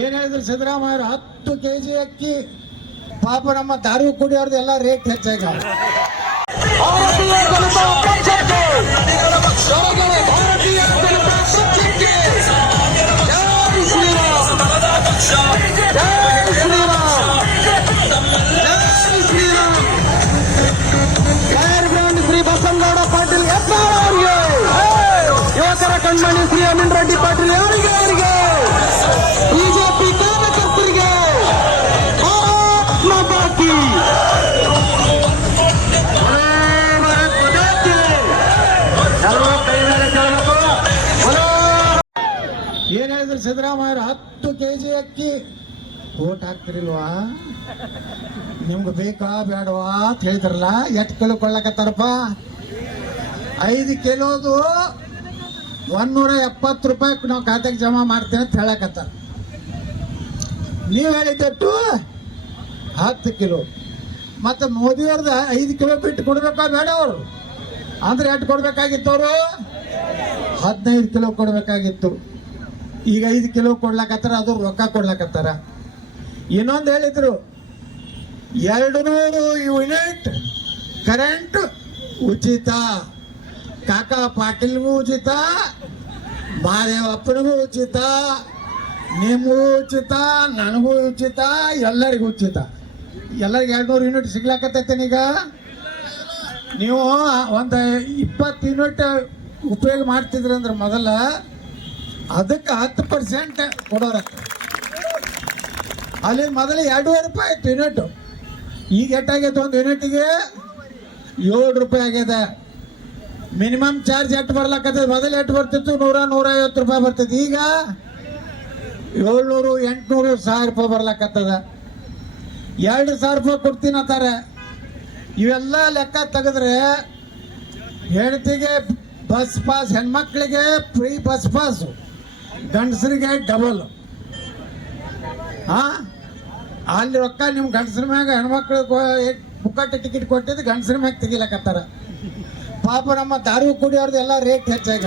ಏನ್ ಹೇಳಿದ್ರು ಸಿದ್ದರಾಮಯ್ಯ ಹತ್ತು ಕೆ ಜಿ ಅಕ್ಕಿ ಪಾಪ ನಮ್ಮ ದಾರು ಕುಡಿಯೋರ್ದು ಎಲ್ಲ ರೇಟ್ ಹೆಚ್ಚಾಗ ಭಾರತೀಯ ಜನತಾ ಪಕ್ಷಕ್ಕೆ ಹೊರಗಡೆ ಭಾರತೀಯ ಜನತಾ ಪಕ್ಷಕ್ಕೆ ಜೈ ಶ್ರೀರಾಮ್ ಜೈ ಶ್ರೀರಾಮ್ ಜೈ ಶ್ರೀರಾಮ್ ಫೈರ್ ಬ್ರ್ಯಾಂಡ್ ಶ್ರೀ ಬಸವನಗೌಡ ಪಾಟೀಲ್ ಯತ್ನಾಳ್ ಅವರಿಗೆ ಯುವಕರ ಕಣ್ಮಣಿ ಶ್ರೀ ಅಮೀನ್ ರೆಡ್ಡಿ ಪಾಟೀಲ್ ಅವರಿಗೆ ಅವರಿಗೆ ಸಿದ್ದರಾಮಯ್ಯ ಹತ್ತು ಕೆ ಜಿ ಅಕ್ಕಿ. ಓಟ್ ಹಾಕ್ತಿರಿಲ್ವಾ? ನಿಮ್ಗೆ ಬೇಕಾ ಬೇಡವಾ ಅಂತ ಹೇಳಿದ್ರಲ್ಲ ಎಷ್ಟು ಕಿಲೋ ಕೊಳ್ಳಕತ್ತಾರಪ್ಪ? ಐದು ಕಿಲೋದು ಒಂದೂರ ಎಪ್ಪತ್ತು ರೂಪಾಯಿ ನಾವು ಖಾತೆಗೆ ಜಮಾ ಮಾಡ್ತೀನಿ ಅಂತ ಹೇಳಕತ್ತಾರ. ನೀವು ಹೇಳಿದ್ದಟ್ಟು ಹತ್ತು ಕಿಲೋ. ಮತ್ತು ಮೋದಿಯವ್ರದ ಐದು ಕಿಲೋ ಬಿಟ್ಟು ಕೊಡ್ಬೇಕಾ ಬೇಡ ಅವರು ಅಂದ್ರೆ ಎಷ್ಟು ಕೊಡ್ಬೇಕಾಗಿತ್ತು ಅವರು? ಹದಿನೈದು ಕಿಲೋ ಕೊಡ್ಬೇಕಾಗಿತ್ತು. ಈಗ ಐದು ಕಿಲೋ ಕೊಡ್ಲಕತ್ತಾರ ಅದು ರೊಕ್ಕ ಕೊಡ್ಲಕತ್ತಾರ ಇನ್ನೊಂದು ಹೇಳಿದ್ರು, ಎರಡು ನೂರು ಯೂನಿಟ್ ಕರೆಂಟ್ ಉಚಿತ. ಕಾಕಾ ಪಾಟೀಲ್ಗೂ ಉಚಿತ ಮಹಾದೇವಪ್ಪನಿಗೂ ಉಚಿತ, ನಿಮಗೂ ಉಚಿತ, ನನಗೂ ಉಚಿತ, ಎಲ್ಲರಿಗೂ ಉಚಿತ. ಎಲ್ಲರಿಗೆ ಎರಡು ನೂರು ಯೂನಿಟ್ ಸಿಗ್ಲಾಕತ್ತೈತೇನೀಗ ನೀವು ಒಂದು ಇಪ್ಪತ್ತು ಯೂನಿಟ್ ಉಪಯೋಗ ಮಾಡ್ತಿದ್ರಂದ್ರೆ ಮೊದಲ ಅದಕ್ಕೆ ಹತ್ತು ಪರ್ಸೆಂಟ್ ಕೊಡೋರ. ಅಲ್ಲಿ ಮೊದಲು ಎರಡೂವರೆ ರೂಪಾಯಿ ಇತ್ತು ಯೂನಿಟ್ ಈಗ ಎಷ್ಟಾಗೈತೆ ಒಂದು ಯೂನಿಟಿಗೆ ಏಳು ರೂಪಾಯಿ ಆಗ್ಯದ ಮಿನಿಮಮ್ ಚಾರ್ಜ್ ಎಷ್ಟು ಬರ್ಲಾಕತ್ತದ ಮೊದಲು ಎಷ್ಟು ಬರ್ತಿತ್ತು? ನೂರ, ನೂರೈವತ್ತು ರೂಪಾಯಿ ಬರ್ತದೆ ಈಗ ಏಳ್ನೂರು, ಎಂಟುನೂರು, ಸಾವಿರ ರೂಪಾಯಿ ಬರ್ಲಾಕತ್ತದ. ಎರಡು ಸಾವಿರ ರೂಪಾಯಿ ಕೊಡ್ತೀನಿ ಅಂತಾರೆ. ಇವೆಲ್ಲ ಲೆಕ್ಕ ತೆಗೆದ್ರೆ ಹೆಂಡತಿಗೆ ಬಸ್ ಪಾಸ್ ಹೆಣ್ಮಕ್ಳಿಗೆ ಫ್ರೀ ಬಸ್ ಪಾಸ್ ಗಂಡಸರಿಗೆ ಡಬಲ್ ಹಾಂ ಅಲ್ಲಿ ರೊಕ್ಕ ನಿಮ್ಮ ಗಂಡಸ್ರ ಮ್ಯಾಗ ಹೆಣ್ಮಕ್ಳು ಪುಕ್ಕಟ್ಟೆ ಟಿಕೆಟ್ ಕೊಟ್ಟಿದ್ದು ಗಂಡಸ್ರ ಮ್ಯಾಗ ತೆಗಿಲಕತ್ತಾರ. ಪಾಪ ನಮ್ಮ ದಾರು ಕುಡಿಯೋರ್ದು ಎಲ್ಲ ರೇಟ್ ಹೆಚ್ಚಾಗ